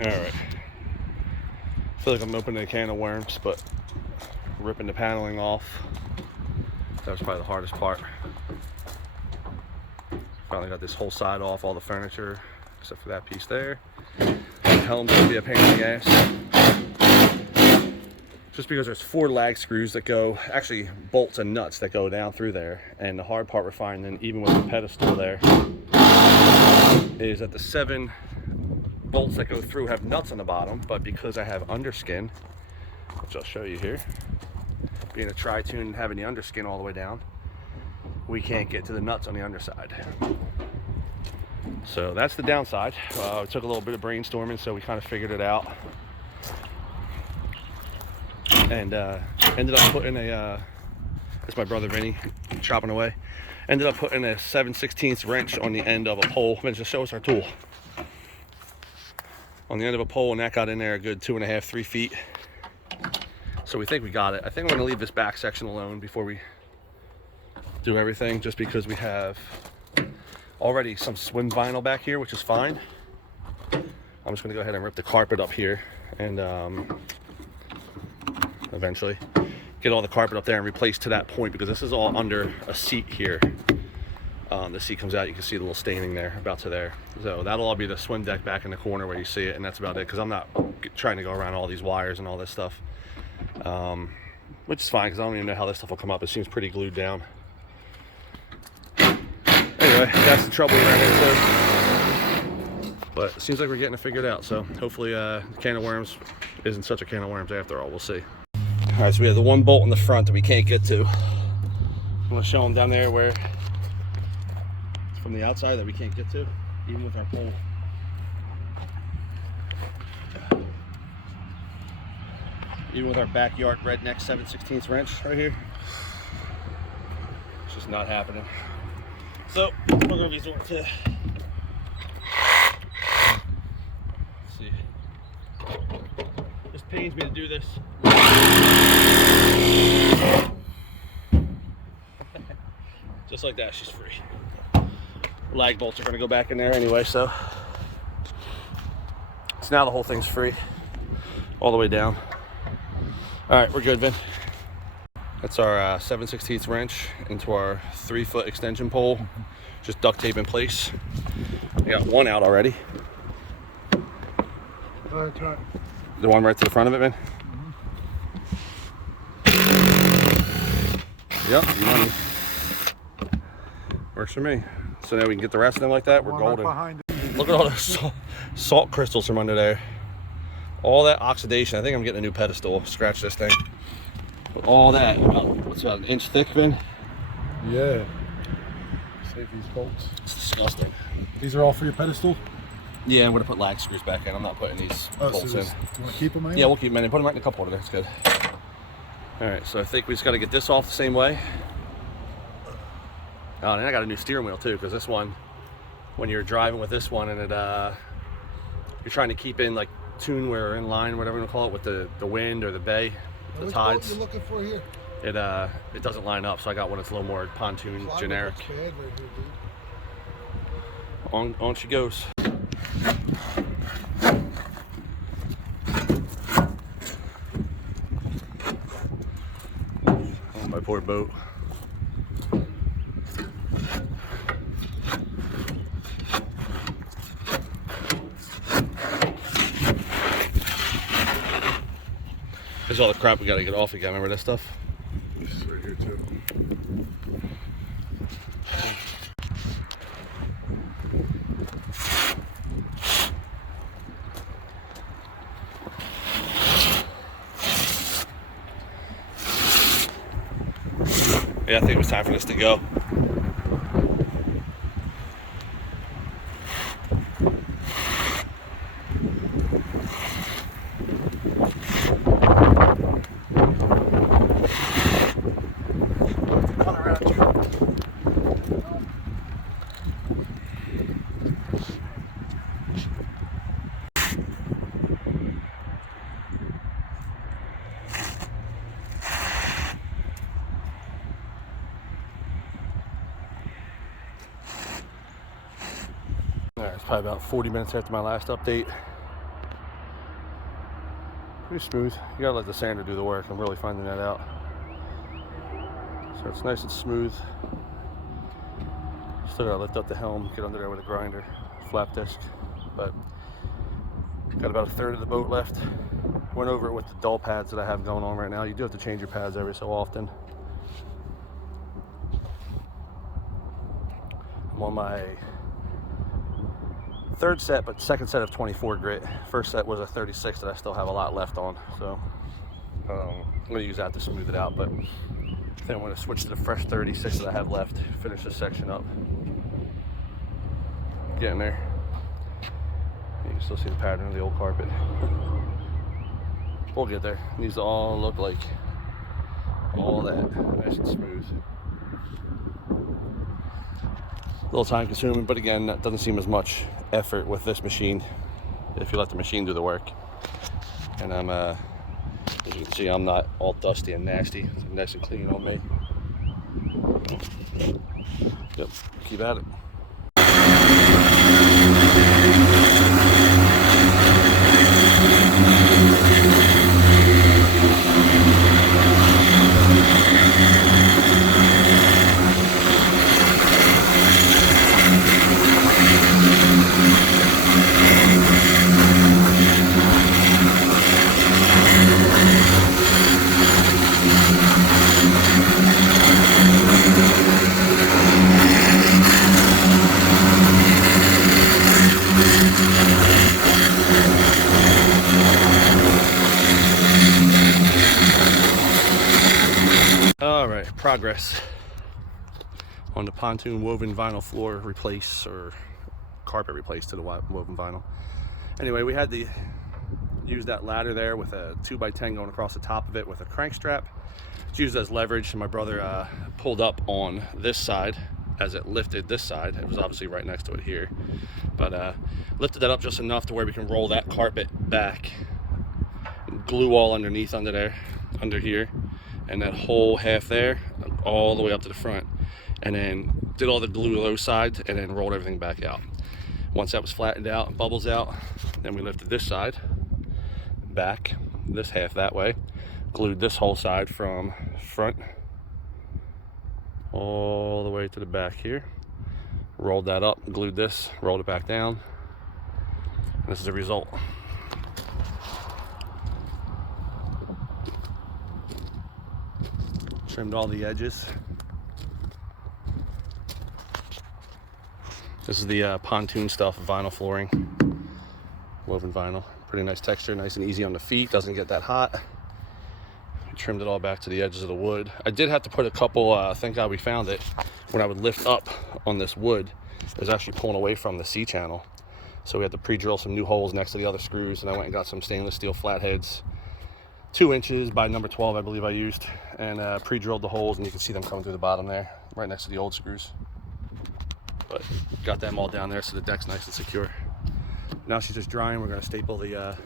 Alright. I feel like I'm opening a can of worms, but ripping the paneling off. That was probably the hardest part. Finally got this whole side off, all the furniture, except for that piece there. Helm's gonna be a pain in the ass. Just because there's 4 lag screws that go, actually bolts and nuts that go down through there. And the hard part we're finding, even with the pedestal there, is that the 7 bolts that go through have nuts on the bottom, but because I have underskin, which I'll show you here, being a Tritoon and having the underskin all the way down, we can't get to the nuts on the underside. So that's the downside. It took a little bit of brainstorming, so we kind of figured it out. And ended up putting a, it's my brother Vinny chopping away, ended up putting a 7/16 wrench on the end of a pole. Vinny, just show us our tool. On the end of a pole, and that got in there a good 2.5, 3 feet. So we think we got it. I think I'm gonna leave this back section alone before we do everything, just because we have already some swim vinyl back here, which is fine. I'm just gonna go ahead and rip the carpet up here and eventually get all the carpet up there and replace to that point, because this is all under a seat here. The seat comes out, you can see the little staining there about to there. So that'll all be the swim deck back in the corner where you see it, and that's about it, because I'm not trying to go around all these wires and all this stuff, which is fine, because I don't even know how this stuff will come up. It seems pretty glued down. Anyway, that's the trouble we ran into, but it seems like we're getting it figured out. So hopefully the can of worms isn't such a can of worms after all. We'll see. All right, so we have the 1 bolt in the front that we can't get to. I'm gonna show them down there where it's from the outside that we can't get to, even with our pole. Even with our backyard redneck 7/16 wrench right here, it's just not happening. So we're gonna resort to, let's see, this pains me to do this. Just like that, she's free. Lag bolts are gonna go back in there anyway, so now the whole thing's free all the way down. All right, we're good, Vin. That's our 7/16 wrench into our 3-foot extension pole. Just duct tape in place. We got 1 out already. Try. The one right to the front of it, Vin? Yep, you money. Works for me. So now we can get the rest of them like that. We're golden. Look at all those salt crystals from under there. All that oxidation. I think I'm getting a new pedestal. Scratch this thing. But all that, what's about 1 inch thick, Vin? Yeah. Save these bolts. It's disgusting. These are all for your pedestal? Yeah, I'm gonna put lag screws back in. I'm not putting these bolts in. Do you want to keep them in? Yeah, we'll keep them in. Put them right in the cup holder. That's good. All right, so I think we just got to get this off the same way. Oh, and I got a new steering wheel too, because this one, when you're driving with this one and it, you're trying to keep in like tune where in line, whatever you want to call it, with the wind or the bay, the tides. What are you looking for here? It doesn't line up, so I got one that's a little more pontoon generic. Bad right here, dude. On she goes. Oh, my poor boat. This is all the crap we gotta get off again. Remember this stuff? This is right here too. Yeah, I think it was time for this to go. All right, it's probably about 40 minutes after my last update. Pretty smooth. You gotta let the sander do the work. I'm really finding that out. So it's nice and smooth. Still gotta lift up the helm, get under there with a grinder, flap disc. But got about a third of the boat left. Went over it with the dull pads that I have going on right now. You do have to change your pads every so often. I'm on my third set, but second set of 24 grit. First set was a 36 that I still have a lot left on. So I'm gonna use that to smooth it out. But then I'm gonna switch to the fresh 36 that I have left. Finish this section up. Getting there. You can still see the pattern of the old carpet. We'll get there. It needs to all look like all that, nice and smooth. A little time consuming, but again, that doesn't seem as much effort with this machine if you let the machine do the work. And I'm, as you can see, I'm not all dusty and nasty. It's nice and clean on me. Yep, keep at it. All right, progress on the pontoon woven vinyl floor replace, or carpet replace to the woven vinyl. Anyway, we had to use that ladder there with a 2x10 going across the top of it with a crank strap. It's used as leverage, and my brother pulled up on this side as it lifted this side. It was obviously right next to it here, but lifted that up just enough to where we can roll that carpet back, glue all underneath under there, under here, and that whole half there all the way up to the front, and then did all the glue those sides and then rolled everything back out. Once that was flattened out and bubbles out, then we lifted this side back, this half that way, glued this whole side from front all the way to the back here, rolled that up, glued this, rolled it back down, and this is the result. Trimmed all the edges. This is the pontoon stuff, vinyl flooring, woven vinyl. Pretty nice texture, nice and easy on the feet, doesn't get that hot. Trimmed it all back to the edges of the wood. I did have to put a couple, thank God we found it, when I would lift up on this wood, it was actually pulling away from the C-channel. So we had to pre-drill some new holes next to the other screws, and I went and got some stainless steel flatheads, 2 inches by number 12, I believe I used, and pre-drilled the holes, and you can see them coming through the bottom there, right next to the old screws. But got them all down there so the deck's nice and secure. Now she's just drying. We're going to staple the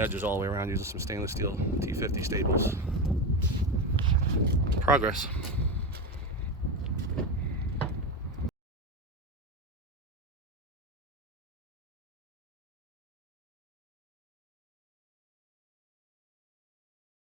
edges all the way around using some stainless steel T50 staples. Progress.